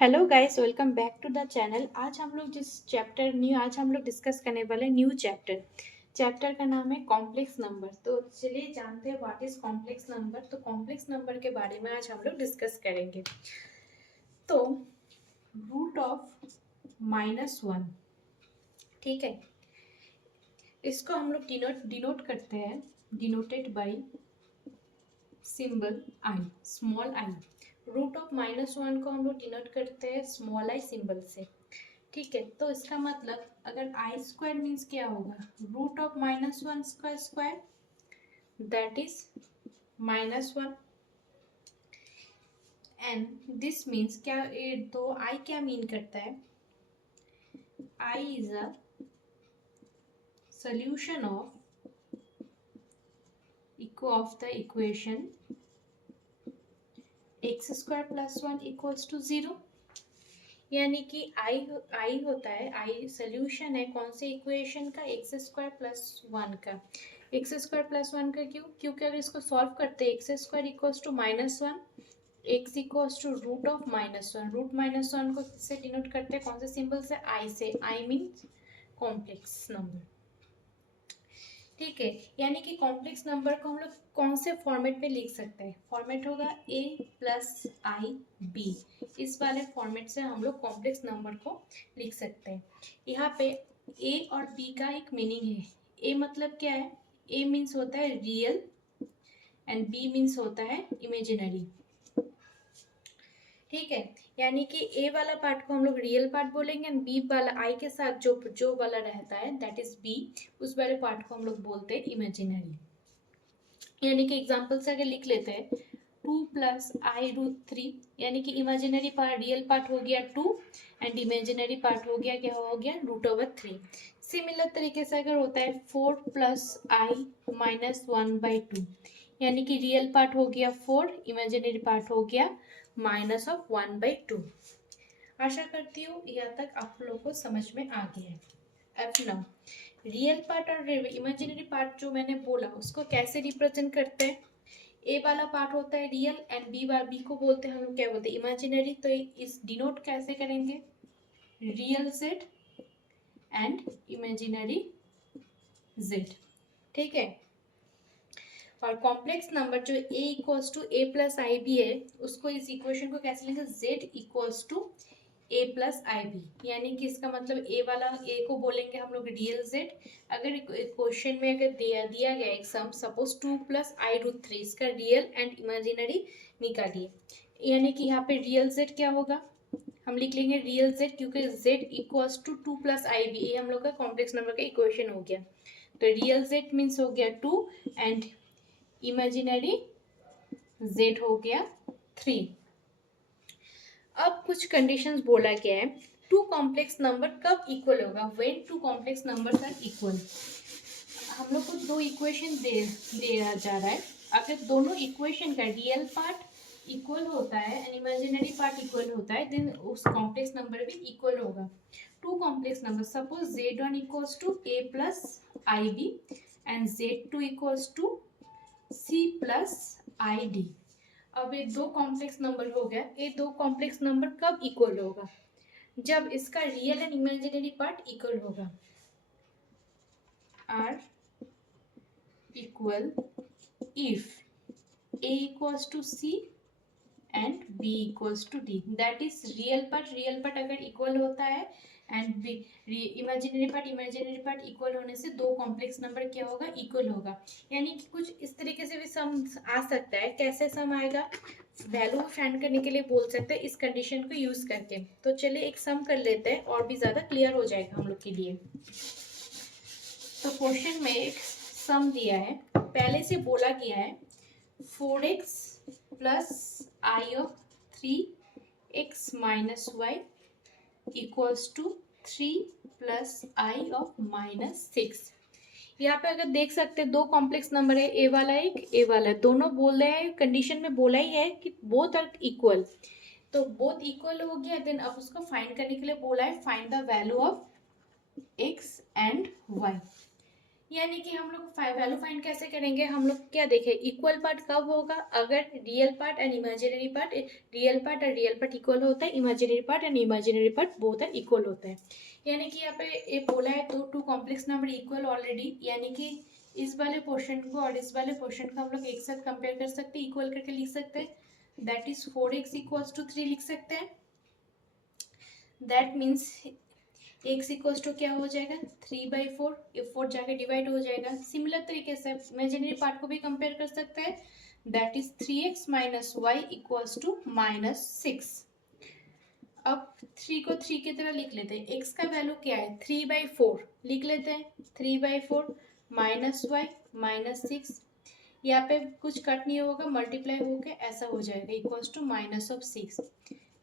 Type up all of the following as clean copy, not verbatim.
Hello guys, welcome back to the channel. आज हम लोग डिस्कस करने वाले न्यू चैप्टर का नाम है कॉम्प्लेक्स नंबर। तो चलिए जानते हैं व्हाट इज कॉम्प्लेक्स नंबर। तो कॉम्प्लेक्स नंबर के बारे में आज हम लोग डिस्कस करेंगे। तो रूट ऑफ -1, ठीक है, इसको हम लोग डिनोट करते हैं, denoted by symbol i, small i. Root of -1 को हम लोग डिनोट करते हैं स्मॉल आई सिंबल से, ठीक है। तो इसका मतलब अगर आई स्क्वायर मीन्स क्या होगा, रूट ऑफ -1 का square, that is -1, and this means क्या, तो आई क्या मीन करता है, i is a solution of the equation x square plus 1 equals to 0। यानी कि आई होता है, आई सोल्यूशन है कौन से इक्वेशन का, एक्स स्क्वायर प्लस 1 का। एक्स स्क्वायर प्लस 1 का क्योंकि अगर इसको सॉल्व करते हैं x square equals to -1, x equals to root of -1। Root -1 को किससे डिनोट करते हैं, कौन से सिंबल से, आई से। आई मीन्स कॉम्प्लेक्स नंबर, ठीक है। यानी कि कॉम्प्लेक्स नंबर को हम लोग कौन से फॉर्मेट में लिख सकते हैं, फॉर्मेट होगा a प्लस आई बी। इस वाले फॉर्मेट से हम लोग कॉम्प्लेक्स नंबर को लिख सकते हैं। यहाँ पे a और b का एक मीनिंग है। a मतलब क्या है, a मीन्स होता है रियल एंड b मीन्स होता है इमेजिनरी, ठीक है। यानी कि ए वाला पार्ट को हम लोग रियल पार्ट बोलेंगे एंड बी वाला आई के साथ जो जो वाला रहता है दैट इज बी, उस वाले पार्ट को हम लोग बोलते हैं इमेजिनरी। यानी कि एग्जाम्पल से अगर लिख लेते हैं 2 प्लस आई रूट 3, यानी कि इमेजिनरी पार्ट, रियल पार्ट हो गया 2 एंड इमेजिनरी पार्ट हो गया क्या, हो गया √3। सिमिलर तरीके से अगर होता है 4 प्लस आई माइनस 1/2, यानी कि रियल पार्ट हो गया 4, इमेजिनरी पार्ट हो गया -1/2। आशा करती हूँ यहाँ तक आप लोगों को समझ में आ गया है। अब नाउ रियल पार्ट और इमेजिनरी पार्ट जो मैंने बोला उसको कैसे रिप्रेजेंट करते हैं। ए वाला पार्ट होता है रियल एंड बी को बोलते हैं हम लोग क्या बोलते हैं, इमेजिनरी। तो इस डिनोट कैसे करेंगे, real z and imaginary z, ठीक है। और कॉम्प्लेक्स नंबर जो a equals to a plus i b है, उसको इस इक्वेशन को कैसे लेंगे, z equals to a plus i b. यानी कि इसका मतलब a वाला a को बोलेंगे हम लोग रियल z। अगर क्वेश्चन में अगर दिया गया एक सम, सपोज 2 प्लस आई रूट 3, इसका रियल एंड इमेजिनरी निकालिए। यानी कि यहाँ पे रियल z क्या होगा, हम लिख लेंगे रियल z, क्योंकि z equals to 2 plus i b, ये हम लोग का कॉम्प्लेक्स नंबर का इक्वेशन हो गया। तो रियल z मीन्स हो गया 2 एंड इमेजिनरी z हो गया 3। अब कुछ कंडीशंस बोला गया है, टू कॉम्प्लेक्स नंबर कब इक्वल होगा, when two complex numbers are equal. हम लोग को दो इक्वेशन दिया जा रहा है। अगर दोनों इक्वेशन का रियल पार्ट इक्वल होता है एंड इमेजिनरी पार्ट इक्वल होता है, देन उस कॉम्प्लेक्स नंबर भी इक्वल होगा। Two complex number, suppose z1 equals to a plus i b and z2 equals to c plus i d. अब ये दो कॉम्प्लेक्स नंबर हो गया, ये दो कॉम्प्लेक्स नंबर कब इक्वल होगा, जब इसका real and imaginary part equal होगा। Are equal if a equals to c and b equals to d, that is real part अगर इक्वल होता है एंड इमेजिनरी पार्ट इक्वल होने से दो कॉम्प्लेक्स नंबर क्या होगा, इक्वल होगा। यानी कि कुछ इस तरीके से भी सम आ सकता है। कैसे सम आएगा, वैल्यू फाइंड करने के लिए बोल सकते हैं इस कंडीशन को यूज करके। तो चलिए एक सम कर लेते हैं और भी ज्यादा क्लियर हो जाएगा हम लोग के लिए। तो क्वेश्चन में एक सम दिया है, पहले से बोला गया है 4x plus i of 3x minus y equals to 3 plus i of -6। यहाँ पे अगर देख सकते हैं दो कॉम्प्लेक्स नंबर है, ए वाला एक, ए वाला, दोनों बोल रहे हैं, कंडीशन में बोला ही है कि बोथ आर इक्वल। तो बोथ इक्वल हो गया, देन अब उसको फाइंड करने के लिए बोला है find the value of x and y। यानी कि हम लोग वैल्यू फाइंड कैसे करेंगे, हम लोग क्या देखें, इक्वल पार्ट कब होगा, अगर real part and imaginary part, real part equal होता है, imaginary part and imaginary part both है इक्वल होता है। यानी कि यहाँ पे ये बोला है तो two complex number equal already, यानी कि इस वाले पोर्शन को और इस वाले पोर्शन को हम लोग एक साथ कंपेयर कर सकते हैं, इक्वल करके लिख सकते हैं, that is 4x equals to 3 लिख सकते हैं। That means x equals to क्या हो जाएगा 3/4, ये 4 जाके डिवाइड हो जाएगा। सिमिलर तरीके से इमेजिनरी पार्ट को भी कंपेयर कर सकते हैं, that is 3x minus y equals to -6। अब 3 को 3 की तरह लिख लेते हैं, x का वैल्यू क्या है 3/4 लिख लेते हैं, 3/4 माइनस वाई -6, यहाँ पे कुछ कट नहीं होगा, मल्टीप्लाई होके ऐसा हो जाएगा इक्वल्स टू -6।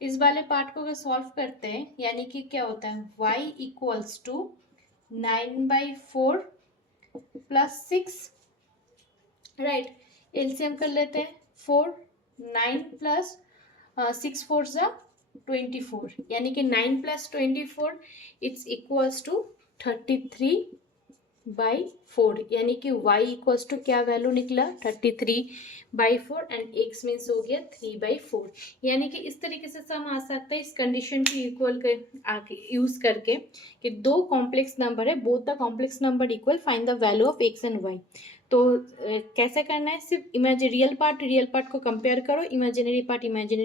इस वाले पार्ट को अगर सॉल्व करते हैं, यानी कि क्या होता है y equals to 9/4 plus 6, right. LCM कर लेते हैं, 4 9 प्लस 6 4 जा 24, यानी कि 9 प्लस 24 इट्स इक्वल्स टू 33/4, यानी कि y इक्वल्स टू क्या वैल्यू निकला 33/4 एंड x मीन्स हो गया 3/4। यानी कि इस तरीके से सम आ सकता है इस कंडीशन की इक्वल आके यूज करके कि दो कॉम्प्लेक्स नंबर है, both the complex number equal, find the value of x and y। तो कैसे करना है, सिर्फ रियल पार्ट को कंपेयर करो, इमेजिनरी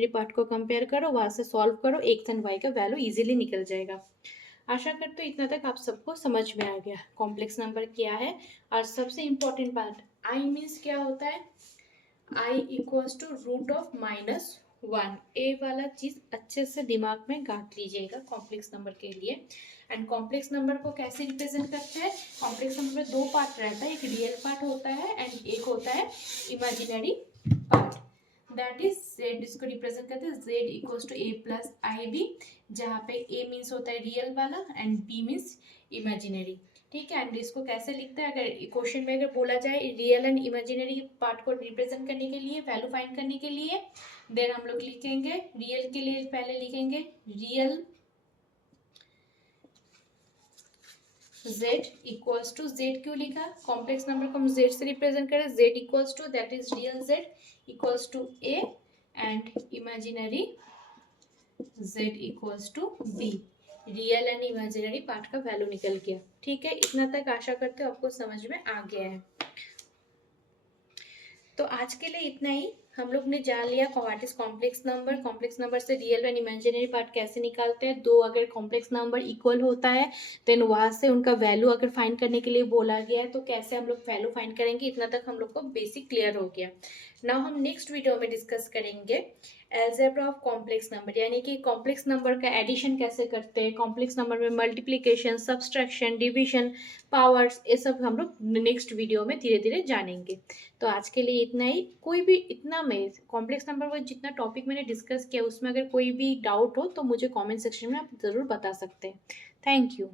पार्ट को कंपेयर करो, वहां से सॉल्व करो, x एंड y का वैल्यू इजीली निकल जाएगा। आशा करते हो इतना तक आप सबको समझ में आ गया कॉम्प्लेक्स नंबर क्या है। और सबसे इम्पोर्टेंट पार्ट आई मीन्स क्या होता है, आई इक्वल्स टू √(-1), ए वाला चीज अच्छे से दिमाग में गांठ लीजिएगा कॉम्प्लेक्स नंबर के लिए। एंड कॉम्प्लेक्स नंबर को कैसे रिप्रेजेंट करते हैं, कॉम्प्लेक्स नंबर में दो पार्ट रहता है, एक रियल पार्ट होता है एंड एक होता है imaginary part, that is z, इसको रिप्रेजेंट करते हैं z equals to a plus i b, जहाँ पे a मीन्स होता है रियल वाला एंड b मीन्स इमेजिनरी, ठीक है। एंड इसको कैसे लिखते हैं, अगर क्वेश्चन में अगर बोला जाए रियल एंड इमेजिनरी पार्ट को रिप्रेजेंट करने के लिए, वैल्यू फाइंड करने के लिए, देन हम लोग लिखेंगे रियल के लिए पहले लिखेंगे real z equals to, z क्यों लिखा, कॉम्प्लेक्स नंबर को हम z से रिप्रेजेंट करें, z equals to that is real z equals to a and imaginary z equals to b, real and imaginary part का वैल्यू निकल गया, ठीक है। इतना तक आशा करते हो आपको समझ में आ गया है। तो आज के लिए इतना ही, हम लोग ने जान लिया व्हाट इज कॉम्प्लेक्स नंबर से रियल एंड इमेजिनरी पार्ट कैसे निकालते हैं, दो अगर कॉम्प्लेक्स नंबर इक्वल होता है देन वहां से उनका वैल्यू अगर फाइंड करने के लिए बोला गया है तो कैसे हम लोग वैल्यू फाइंड करेंगे, इतना तक हम लोग को बेसिक क्लियर हो गया। नाउ हम नेक्स्ट वीडियो में डिस्कस करेंगे एल्जेब्रा ऑफ कॉम्प्लेक्स नंबर, यानी कि कॉम्प्लेक्स नंबर का एडिशन कैसे करते हैं, कॉम्प्लेक्स नंबर में मल्टीप्लिकेशन, सब्सट्रैक्शन, डिवीजन, पावर्स, ये सब हम लोग नेक्स्ट वीडियो में धीरे धीरे जानेंगे। तो आज के लिए इतना ही, कोई भी इतना में कॉम्प्लेक्स नंबर में जितना टॉपिक मैंने डिस्कस किया उसमें अगर कोई भी डाउट हो तो मुझे कमेंट सेक्शन में आप ज़रूर बता सकते हैं। Thank you.